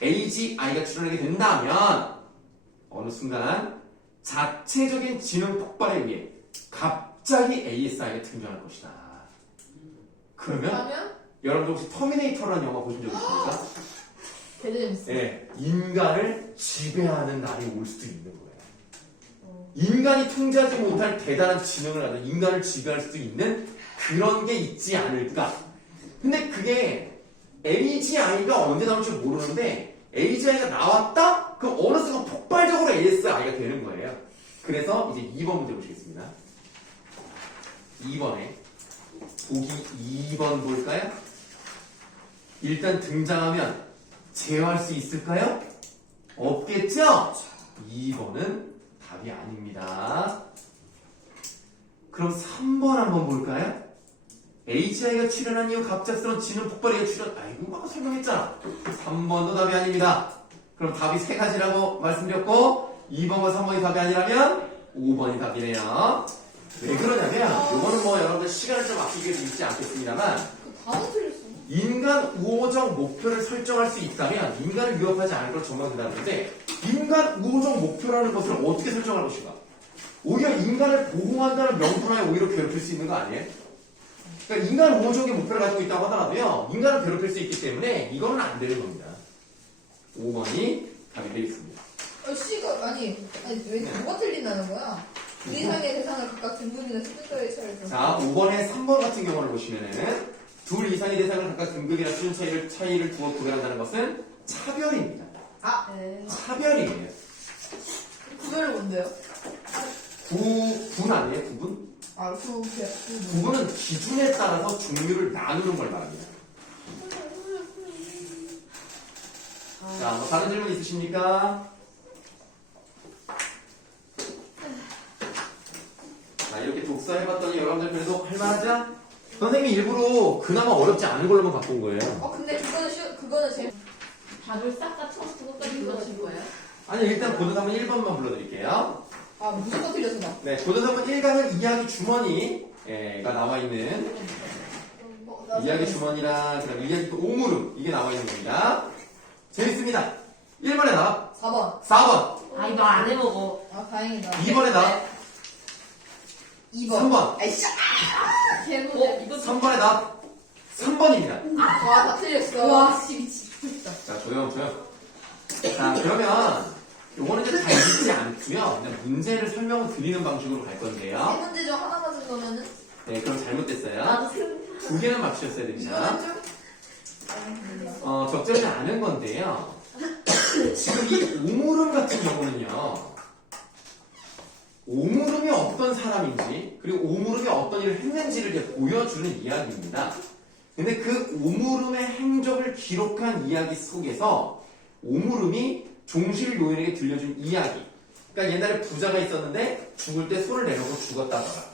AGI가 출현하게 된다면 어느 순간 자체적인 지능 폭발에 의해 갑자기 ASI가 등장할 것이다. 그러면 여러분들 혹시 터미네이터라는 영화 보신 적 있습니까? 개재밌어. 네, 인간을 지배하는 날이 올 수도 있는 거예요. 인간이 통제하지 못할 대단한 지능을 가진 인간을 지배할 수도 있는 그런 게 있지 않을까. 근데 그게 AGI가 언제 나올지 모르는데 AGI가 나왔다? 그럼 어느 순간 폭발적으로 ASI가 되는 거예요. 그래서 이제 2번 문제 보시겠습니다. 2번에 보기 2번 볼까요? 일단 등장하면 제어할 수 있을까요? 없겠죠? 2번은 답이 아닙니다. 그럼 3번 한번 볼까요? AGI가 출현한 이후 갑작스러운 지능 폭발에 출현. 아이고, 아까 설명했잖아. 3번도 답이 아닙니다. 그럼 답이 3가지라고 말씀드렸고 2번과 3번이 답이 아니라면 5번이 답이네요. 왜 그러냐면 이거는 뭐 여러분들 시간을 좀 아끼기 위해서 읽지 않겠습니다만 다도 틀렸어. 인간 우호적 목표를 설정할 수 있다면 인간을 위협하지 않을 걸 전망된다는데 인간 우호적 목표라는 것을 어떻게 설정할 것인가? 오히려 인간을 보호한다는 명분하에 오히려 괴롭힐 수 있는 거 아니에요? 그러니까 인간 우호적인 목표를 가지고 있다고 하더라도요 인간을 괴롭힐 수 있기 때문에 이거는 안 되는 겁니다. 5번이 답이 되겠습니다. C가 아니 왜 뭐가 틀린다는 거야? 그 이상의 대상을 각각 등급이나 수준짜리 차이를. 자, 5번에 3번 같은 경우를 보시면은 둘 이상의 대상을 각각 등급이나 수준 차이를 두어 구별한다는 것은 차별입니다. 네. 차별이에요. 구별은 뭔데요? 구분 아니에요? 구분? 구분은 기준에 따라서 종류를 나누는 걸 말합니다. 자, 뭐 다른 질문 있으십니까? 자, 이렇게 독서 해봤더니 여러분들 그래도 할만하죠? 선생님이 일부러 그나마 어렵지 않은 걸로만 바꾼 거예요. 근데 그거는 제일. 답을 싹 다 처음부터 끝까지 읽어주실 거예요? 아니, 일단 고등학원 1번만 불러드릴게요. 무조건 틀렸어 나. 네, 고등학원 1강은 이야기 주머니가 나와 있는 이야기 주머니랑 그다음 이야기 오물음 이게 나와 있는 겁니다. 재밌습니다. 1번에 답 4번. 4번. 이거 안 해먹어. 다행이다. 2번에 답 2번. 3번. 아이씨. 이거 3번에 답 3번입니다. 다 틀렸어. 와, 미치겠다. 자, 조용. 자, 그러면 요거는 이제 잘 읽지 않고요. 그냥 문제를 설명을 드리는 방식으로 갈 건데요. 세 문제 중 하나 맞은 거면은. 네, 그럼 잘못됐어요. 나도 생 2개는 맞추셨어야 됩니다. 적절하지 않은 건데요. 지금 이 오물음 같은 경우는요. 오물음이 어떤 사람인지 그리고 오물음이 어떤 일을 했는지를 이제 보여주는 이야기입니다. 근데 그 오물음의 행적을 기록한 이야기 속에서 오물음이 종실 요인에게 들려준 이야기. 그러니까 옛날에 부자가 있었는데 죽을 때 손을 내놓고 죽었다더라.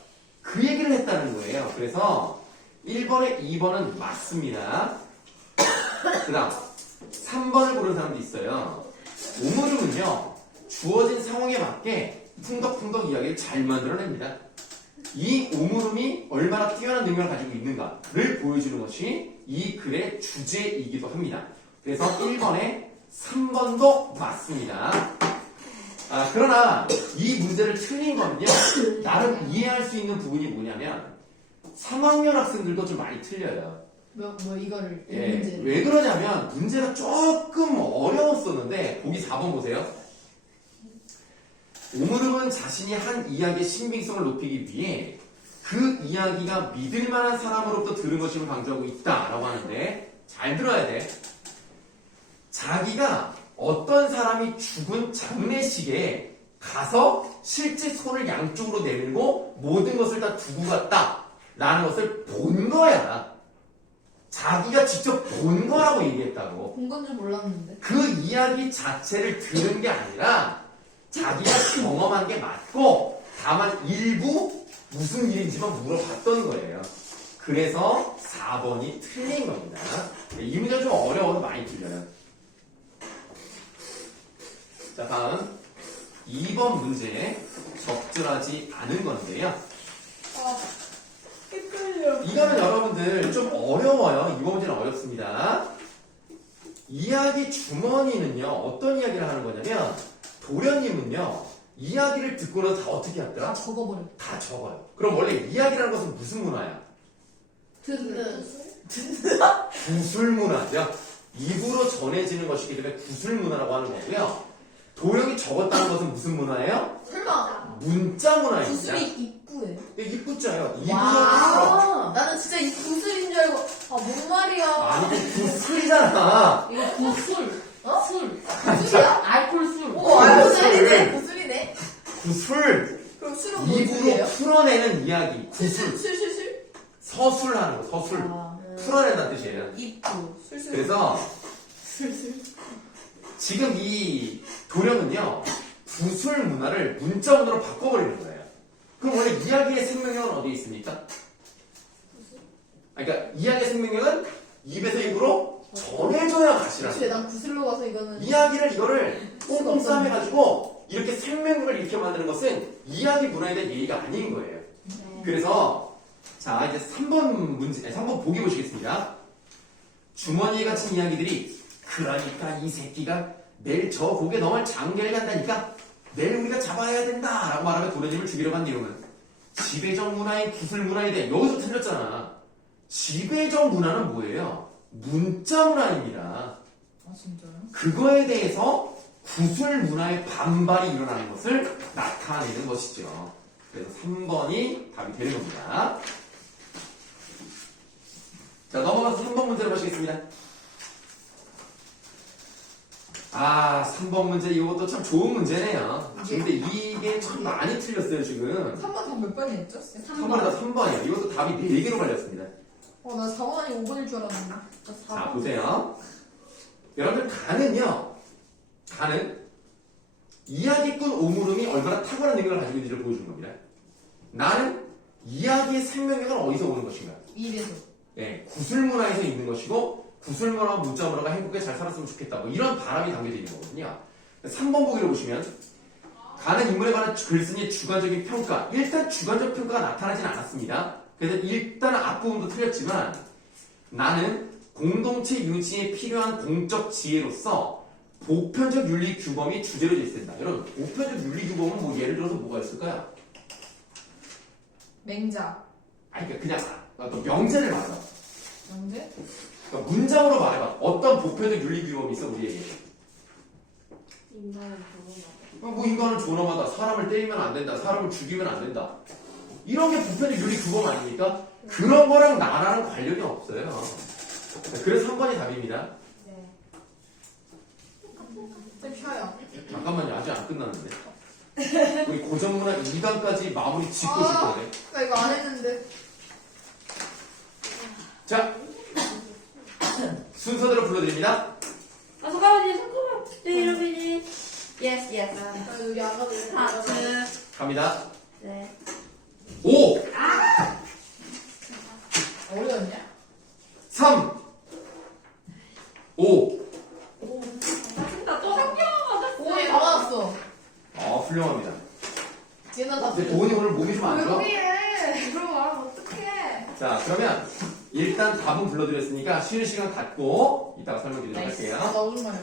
그 얘기를 했다는 거예요. 그래서 1번에 2번은 맞습니다. 그 다음 3번을 고른 사람도 있어요. 오물음은요. 주어진 상황에 맞게 풍덕풍덕 이야기를 잘 만들어냅니다. 이 오물음이 얼마나 뛰어난 능력을 가지고 있는가를 보여주는 것이 이 글의 주제이기도 합니다. 그래서 1번에 3번도 맞습니다. 그러나 이 문제를 틀린 거는요. 나름 이해할 수 있는 부분이 뭐냐면 3학년 학생들도 좀 많이 틀려요. 이거를 예, 문제. 왜 그러냐면 문제가 조금 어려웠었는데 보기 4번 보세요. 오물음은 자신이 한 이야기의 신빙성을 높이기 위해 그 이야기가 믿을 만한 사람으로부터 들은 것임을 강조하고 있다라고 하는데 잘 들어야 돼. 자기가 어떤 사람이 죽은 장례식에 가서 실제 손을 양쪽으로 내밀고 모든 것을 다 두고 갔다 라는 것을 본 거야. 자기가 직접 본 거라고 얘기했다고. 본 건 줄 몰랐는데. 그 이야기 자체를 들은 게 아니라 자기가 경험한 게 맞고 다만 일부 무슨 일인지만 물어봤던 거예요. 그래서 4번이 틀린 겁니다. 이 문제가 좀 어려워서 많이 틀려요. 자, 다음 2번 문제 적절하지 않은 건데요. 헷갈려. 이거는 여러분들 좀 어려워요. 이번 문제는 어렵습니다. 이야기 주머니는요, 어떤 이야기를 하는 거냐면, 도련님은요, 이야기를 듣고 나서 다 어떻게 하더라? 다 적어버려. 다 적어요. 그럼 원래 이야기라는 것은 무슨 문화야? 듣는. 구술문화죠. 입으로 전해지는 것이기 때문에 구술문화라고 하는 거고요. 도령이 적었다는 것은 무슨 문화예요? 설마 문자 문화입니다. 구슬이 입구예요? 입구자예요. 입으로 와. 나는 진짜 이 구슬인 줄 알고 뭔 말이야. 아니 구술이잖아. 이거 구술. 어? 술. 구슬이야? 알콜 술. 오, 구슬이네. 구슬이네. 구술. 그럼 술은 뭔 입으로 술이에요? 풀어내는 이야기. 구술. 술술술. 서술하는 거. 서술. 풀어낸다는 뜻이에요. 입구. 술술. 그래서 술술. 지금 이 도령은요, 구술 문화를 문자 문화로 바꿔버리는 거예요. 그럼 원래 이야기의 생명력은 어디에 있습니까? 그러니까 이야기의 생명력은 입에서 입으로 전해져야 가시라는 그치, 거예요. 난 구슬로 가서 이거는. 이야기를 이거를 꽁꽁 싸매가지고 이렇게 생명력을 이렇게 만드는 것은 이야기 문화에 대한 예의가 아닌 거예요. 그래서 자 이제 3번 문제, 3번 보기 보시겠습니다. 주머니에 갇힌 이야기들이 그러니까 이 새끼가 내일 저 고개 넘을 장계를 간다니까 내일 우리가 잡아야 된다 라고 말하며 도련님을 죽이려고 한 내용은 지배적 문화인 구술 문화에 대해 여기서 틀렸잖아. 지배적 문화는 뭐예요? 문자 문화입니다. 아, 진짜요? 그거에 대해서 구술 문화의 반발이 일어나는 것을 나타내는 것이죠. 그래서 3번이 답이 되는 겁니다. 자, 넘어가서 3번 문제로 보시겠습니다. 아, 3번 문제 이것도 참 좋은 문제네요. 근데 이게 참 많이 틀렸어요, 지금. 3번 답 몇 번이 했죠? 3번에다 3번이에요. 이것도 답이 4개로 갈렸습니다. 나 4번 아니고 5번일 줄 알았는데. 자, 보세요. 여러분들, 간은요, 간은 이야기꾼 오물음이 얼마나 탁월한 능력을 가지고 있는지를 보여주는 겁니다. 나는 이야기의 생명력은 어디서 오는 것인가? 입에서. 네, 구술문화에서 있는 것이고, 구술문화와 문자문화가 행복하게 잘 살았으면 좋겠다. 뭐 이런 바람이 담겨져 있는 거거든요. 3번 보기를 보시면, 가는 인물에 관한 글쓴이의 주관적인 평가. 일단 주관적 평가가 나타나진 않았습니다. 그래서 일단 앞부분도 틀렸지만, 나는 공동체 유지에 필요한 공적 지혜로서 보편적 윤리 규범이 주제로 제시된다. 여러분, 보편적 윤리 규범은 뭐 예를 들어서 뭐가 있을까요? 맹자. 아니, 그러니까 그냥 어떤 명제를 말해. 명제? 그러니까 문장으로 말해봐. 어떤 보편적 윤리 규범이 있어, 우리에게? 인간은 좋은 뭐 인간은 존엄하다. 사람을 때리면 안 된다. 사람을 죽이면 안 된다. 이런 게 보편적 윤리 규범 아닙니까? 그런 거랑 나라는 관련이 없어요. 그래서 3번이 답입니다. 좀 쉬어요. 잠깐만요. 아직 안 끝났는데. 우리 고전문화 2강까지 마무리 짓고 싶 거네. 나 이거 안 했는데. 자, 순서대로 불러드립니다. 아, 잠깐만요, 잠깐만. 이러면은. Yes, yes. 나 여기 안 가도 돼. 하트. 갑니다. 네. 5, 어려웠냐? 3, 5. 나 또 한 개만 맞았어. 오이 다 맞았어. 훌륭합니다. 얘는 다 근데 도훈이 오늘 몸이 좀 안 좋아? 해? 그럼 말하면 어떡해? 자, 그러면 일단 답은 불러드렸으니까 쉬는 시간 갖고 이따가 설명드리도록 할게요. 나 오랜만에.